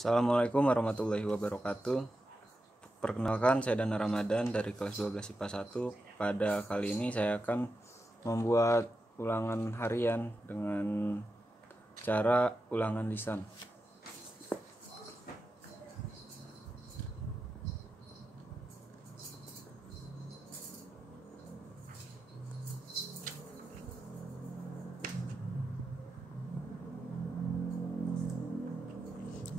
Assalamualaikum warahmatullahi wabarakatuh. Perkenalkan, saya Dana Ramadan dari kelas 12 IPA 1. Pada kali ini saya akan membuat ulangan harian dengan cara ulangan lisan.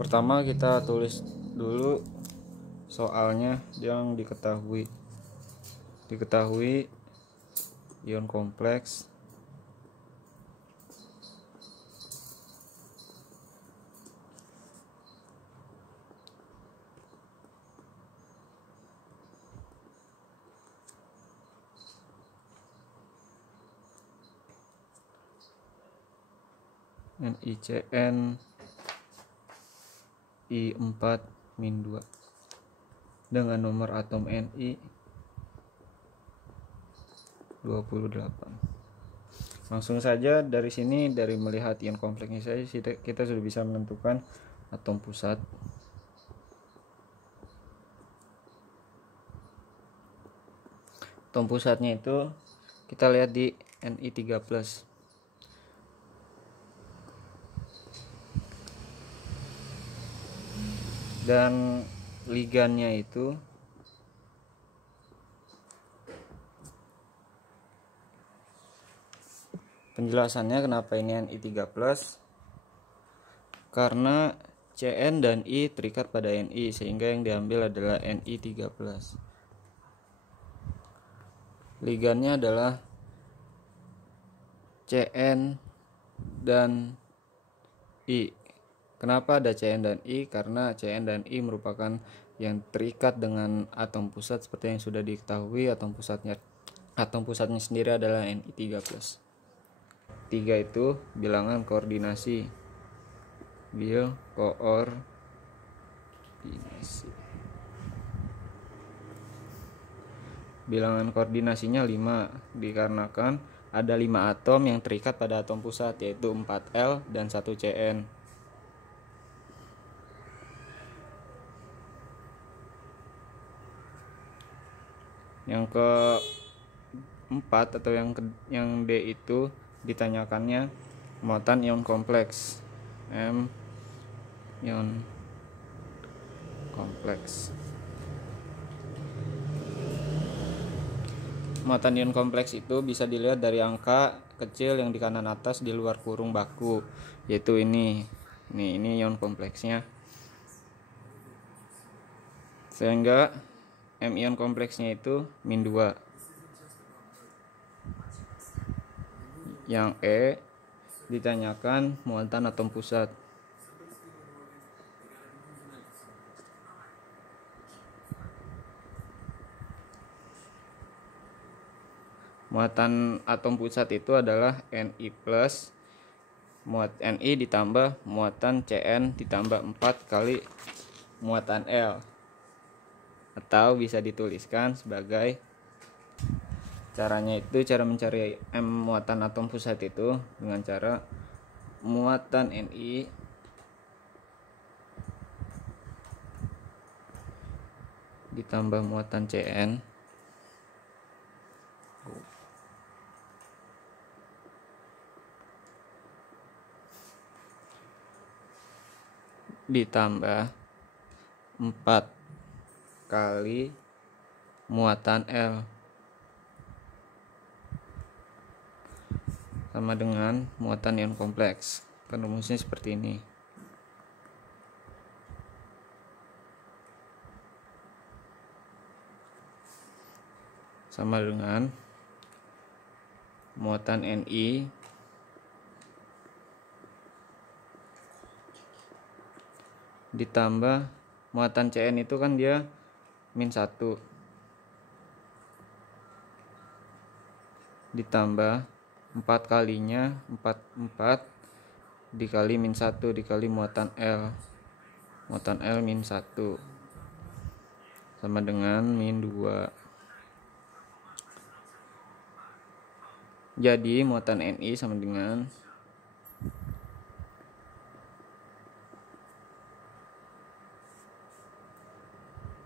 Pertama kita tulis dulu soalnya yang diketahui ion kompleks NiCN I4-2 dengan nomor atom Ni 28. Langsung saja dari sini, dari melihat ion kompleksnya saja kita sudah bisa menentukan atom pusat. Atom pusatnya itu kita lihat di Ni3+. Dan ligannya itu penjelasannya kenapa ini Ni3+, karena Cn dan I terikat pada Ni sehingga yang diambil adalah Ni3+. Ligannya adalah Cn dan I. Kenapa ada Cn dan I? Karena Cn dan I merupakan yang terikat dengan atom pusat seperti yang sudah diketahui. Atom pusatnya sendiri adalah Ni3+. 3 itu bilangan koordinasi. Bilangan koordinasinya 5 dikarenakan ada 5 atom yang terikat pada atom pusat, yaitu 4L dan 1 Cn. Yang keempat atau yang D itu ditanyakannya muatan ion kompleks. M ion kompleks. Muatan ion kompleks itu bisa dilihat dari angka kecil yang di kanan atas di luar kurung baku, yaitu ini ion kompleksnya. Sehingga M ion kompleksnya itu -2. Yang E ditanyakan muatan atom pusat. Muatan atom pusat itu adalah Ni+, muat Ni ditambah muatan Cn ditambah 4 kali muatan L. Atau bisa dituliskan sebagai caranya itu, cara mencari M muatan atom pusat itu dengan cara muatan Ni ditambah muatan Cn ditambah 4 kali muatan L sama dengan muatan ion kompleks. Perumusnya seperti ini. Sama dengan muatan Ni ditambah muatan Cn itu kan dia -1 ditambah 4 kalinya 4 dikali -1 dikali muatan L -1 sama dengan -2. Jadi muatan Ni sama dengan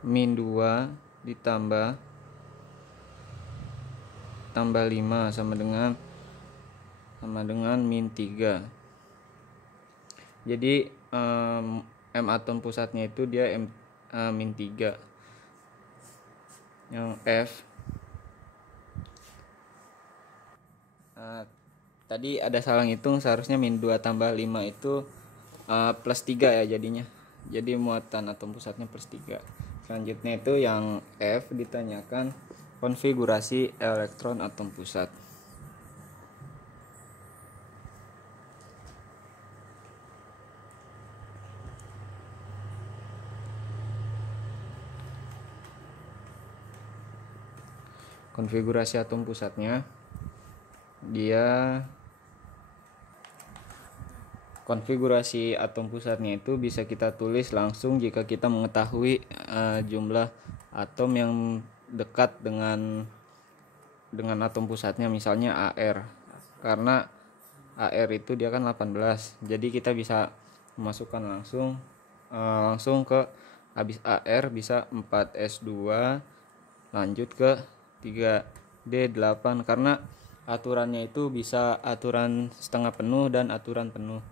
min 2 ditambah 5 sama dengan min 3. Jadi M atom pusatnya itu dia min 3. Yang F tadi ada salah ngitung, seharusnya min 2 tambah 5 itu plus 3 ya jadinya. Jadi muatan atom pusatnya plus 3. Selanjutnya itu yang F ditanyakan konfigurasi elektron atom pusat. Konfigurasi atom pusatnya konfigurasi atom pusatnya itu bisa kita tulis langsung jika kita mengetahui jumlah atom yang dekat dengan atom pusatnya, misalnya AR. Karena AR itu dia kan 18. Jadi kita bisa memasukkan langsung ke habis AR bisa 4S2 lanjut ke 3D8, karena aturannya itu bisa aturan setengah penuh dan aturan penuh.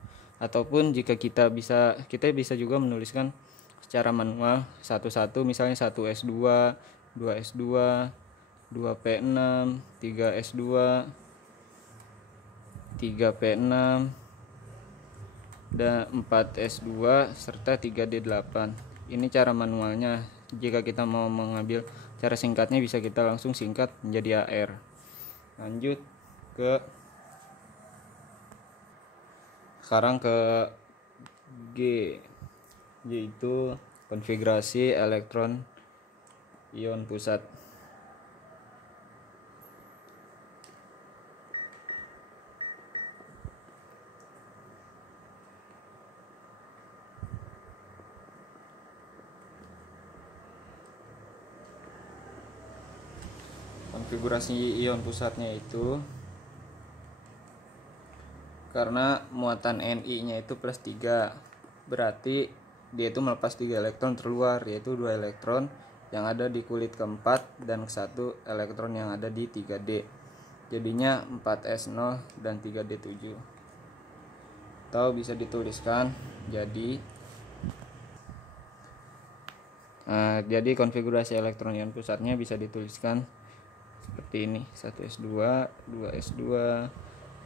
Ataupun jika kita bisa juga menuliskan secara manual satu-satu, misalnya 1S2, 2S2, 2P6, 3S2, 3P6, dan 4S2 serta 3D8. Ini cara manualnya. Jika kita mau mengambil cara singkatnya bisa kita langsung singkat menjadi AR. Lanjut sekarang ke G, yaitu konfigurasi elektron ion pusat. Konfigurasi ion pusatnya itu karena muatan Ni-nya itu plus 3, berarti dia itu melepas 3 elektron terluar, yaitu 2 elektron yang ada di kulit keempat dan 1 elektron yang ada di 3D. Jadinya 4S0 dan 3D7. Atau bisa dituliskan jadi konfigurasi elektron ion pusatnya bisa dituliskan seperti ini: 1S2, 2S2,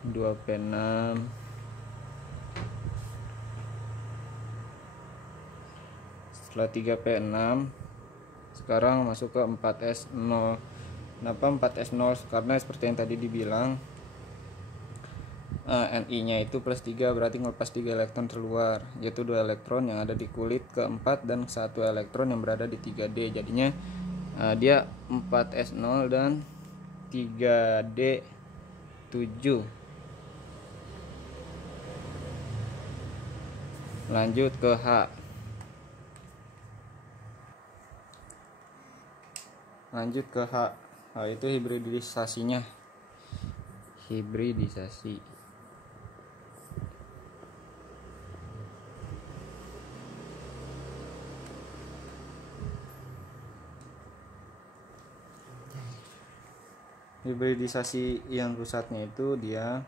2P6, setelah 3P6 sekarang masuk ke 4S0. Kenapa 4S0? Karena seperti yang tadi dibilang Ni-nya itu plus 3, berarti ngelepas 3 elektron terluar, yaitu 2 elektron yang ada di kulit keempat dan 1 elektron yang berada di 3D. Jadinya dia 4S0 dan 3D7. Lanjut ke H. H itu hibridisasinya. Hibridisasi. Hibridisasi ion pusatnya itu dia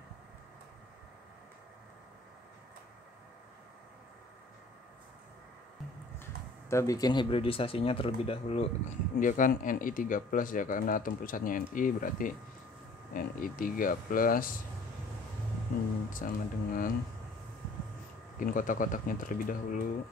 kita bikin hibridisasinya terlebih dahulu. Dia kan Ni3+ ya, karena atom pusatnya Ni, berarti Ni3+ sama dengan bikin kotak-kotaknya terlebih dahulu.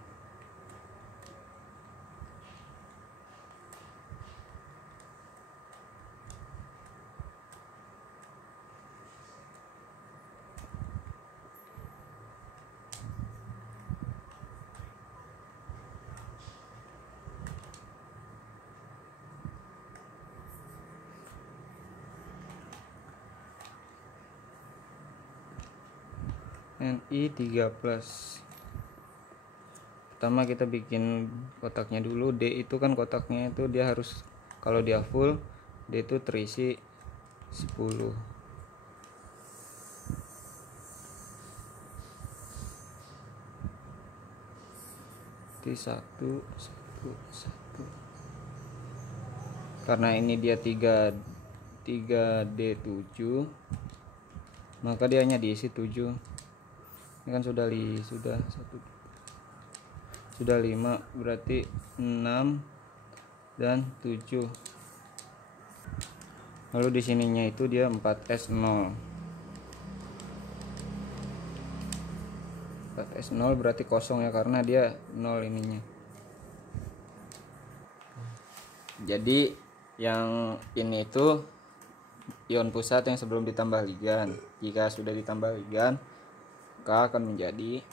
Ni3+. Pertama kita bikin kotaknya dulu. D itu kan kotaknya itu dia harus, kalau dia full, D itu terisi 10. T 1 1 1 Karena ini dia 3D7, maka dia hanya diisi 7. Ini kan sudah 5, berarti 6 dan 7. Lalu di sininya itu dia 4S0. 4S0 berarti kosong ya, karena dia 0 ininya. Jadi yang ini itu ion pusat yang sebelum ditambah ligan. Jika sudah ditambah ligan, maka akan menjadi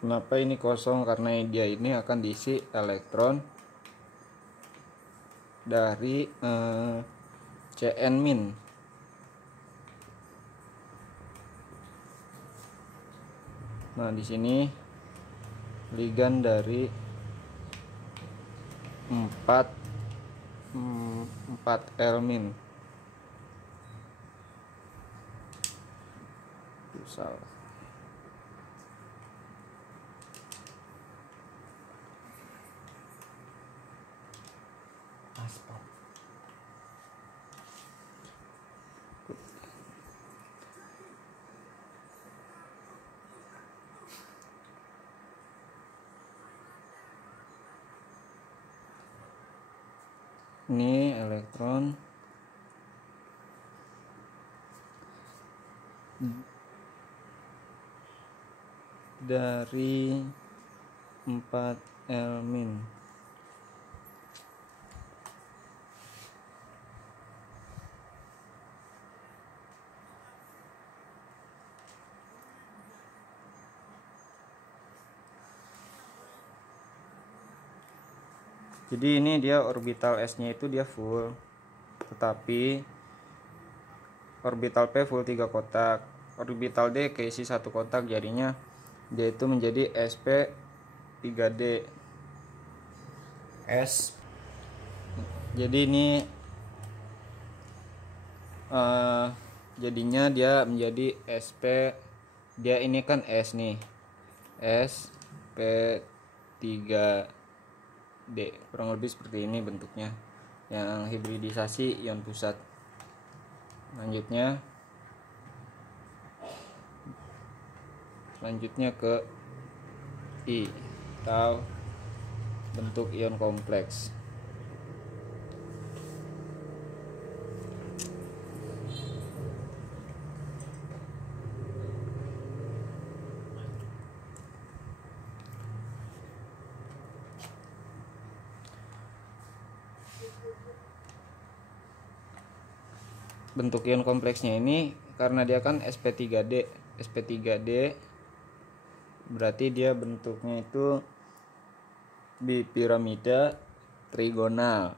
kenapa ini kosong, karena dia ini akan diisi elektron dari Cn min. Nah, di sini ligan dari 4L min. Salah. Ini elektron dari 4L min. Jadi ini dia orbital S-nya itu dia full, tetapi orbital P full 3 kotak, orbital D keisi 1 kotak, jadinya dia itu menjadi sp3d S. Jadi ini jadinya dia menjadi sp, dia ini kan S nih, sp3d, kurang lebih seperti ini bentuknya, yang hibridisasi ion pusat. Selanjutnya ke I atau bentuk ion kompleks. Bentuk ion kompleksnya ini karena dia kan sp3d berarti dia bentuknya itu bipiramida trigonal.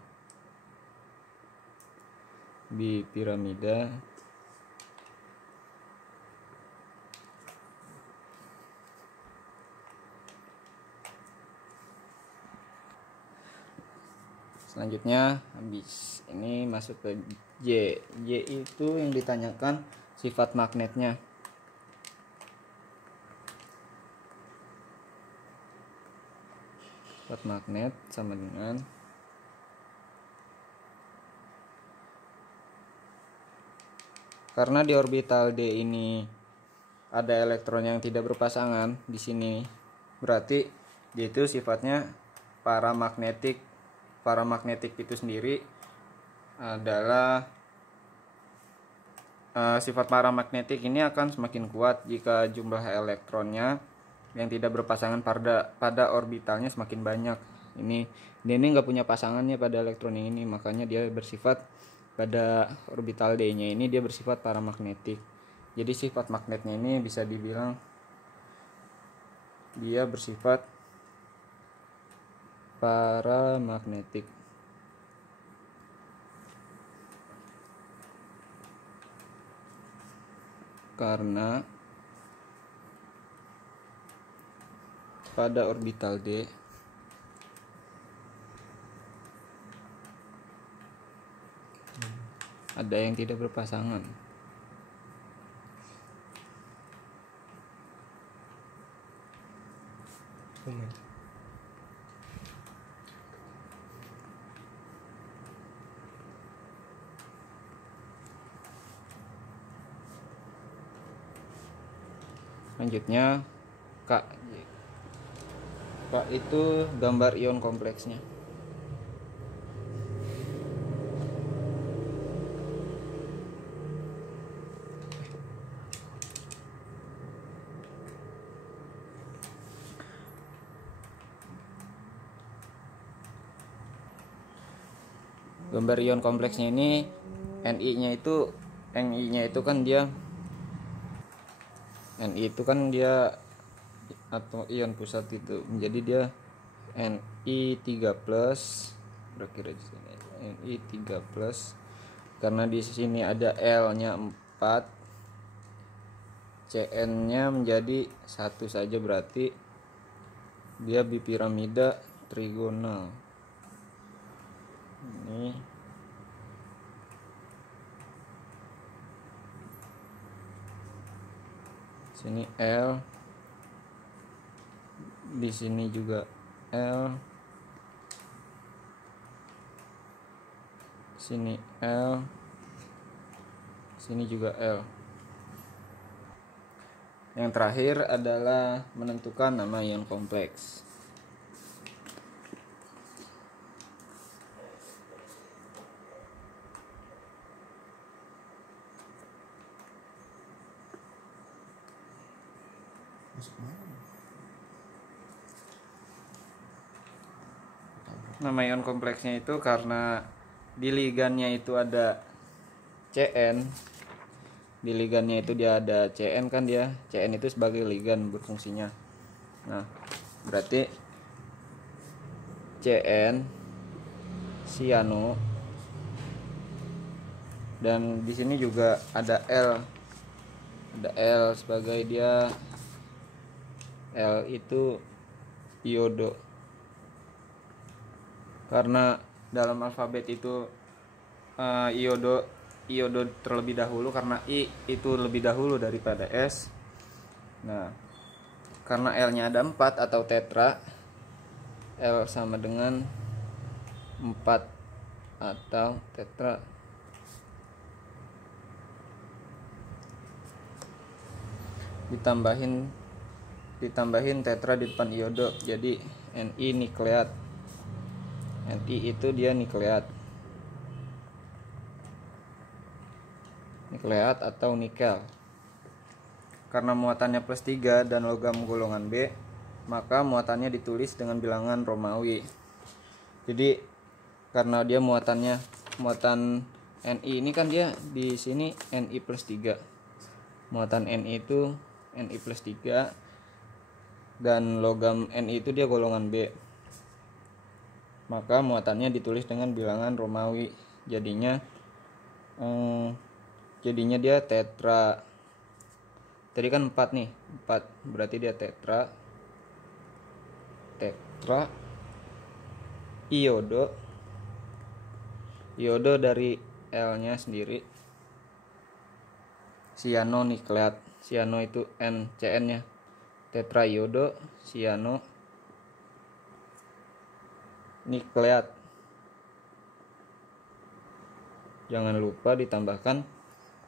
Selanjutnya habis ini masuk ke J. J itu yang ditanyakan sifat magnetnya. Sifat magnet sama dengan karena di orbital D ini ada elektron yang tidak berpasangan di sini, berarti dia itu sifatnya paramagnetik. Paramagnetik itu sendiri adalah sifat paramagnetik ini akan semakin kuat jika jumlah elektronnya yang tidak berpasangan pada orbitalnya semakin banyak. Ini nggak punya pasangannya pada elektron yang ini, makanya dia bersifat pada orbital D-nya ini dia bersifat paramagnetik. Jadi sifat magnetnya ini bisa dibilang dia bersifat paramagnetik. Karena pada orbital D ada yang tidak berpasangan. Selanjutnya K itu gambar ion kompleksnya. Gambar ion kompleksnya ini Ni-nya itu kan dia atau ion pusat itu menjadi dia Ni3+, berakhir di sini Ni3+, karena di sini ada L-nya 4, Cn-nya menjadi 1 saja, berarti dia bipiramida trigonal. Ini sini L, di sini juga L, sini L, sini juga L. Yang terakhir adalah menentukan nama ion kompleks. Nama ion kompleksnya itu karena di ligannya itu ada Cn, di ligannya itu dia ada Cn kan, dia Cn itu sebagai ligan berfungsinya. Nah, berarti Cn siano, dan di sini juga ada L sebagai dia L itu iodo, karena dalam alfabet itu iodo terlebih dahulu karena I itu lebih dahulu daripada S. Nah, karena L-nya ada 4 atau tetra, L sama dengan 4 atau tetra. Ditambahin tetra di depan iodo, jadi Ni nukleat. Ni itu dia nukleat atau nikel. Karena muatannya +3 dan logam golongan B, maka muatannya ditulis dengan bilangan Romawi. Jadi karena dia muatan Ni ini kan dia di sini Ni+3. Muatan Ni itu Ni+3 dan logam Ni itu dia golongan B. Maka muatannya ditulis dengan bilangan Romawi. Jadinya dia tetra. Tadi kan 4 nih, 4 berarti dia tetra iodo dari L-nya sendiri, siano nukleat, siano itu N, Cn-nya, tetra iodo siano nukleat. Jangan lupa ditambahkan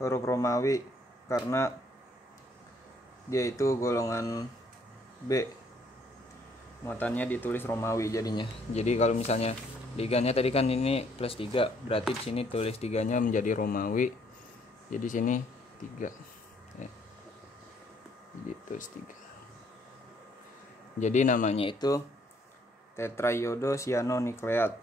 huruf Romawi karena dia itu golongan B, muatannya ditulis Romawi jadinya. Jadi kalau misalnya ligannya tadi kan ini +3, berarti di sini tulis 3-nya menjadi Romawi. Jadi sini 3. Ya. Jadi tulis 3. Jadi namanya itu tetraiodo sianonukleat.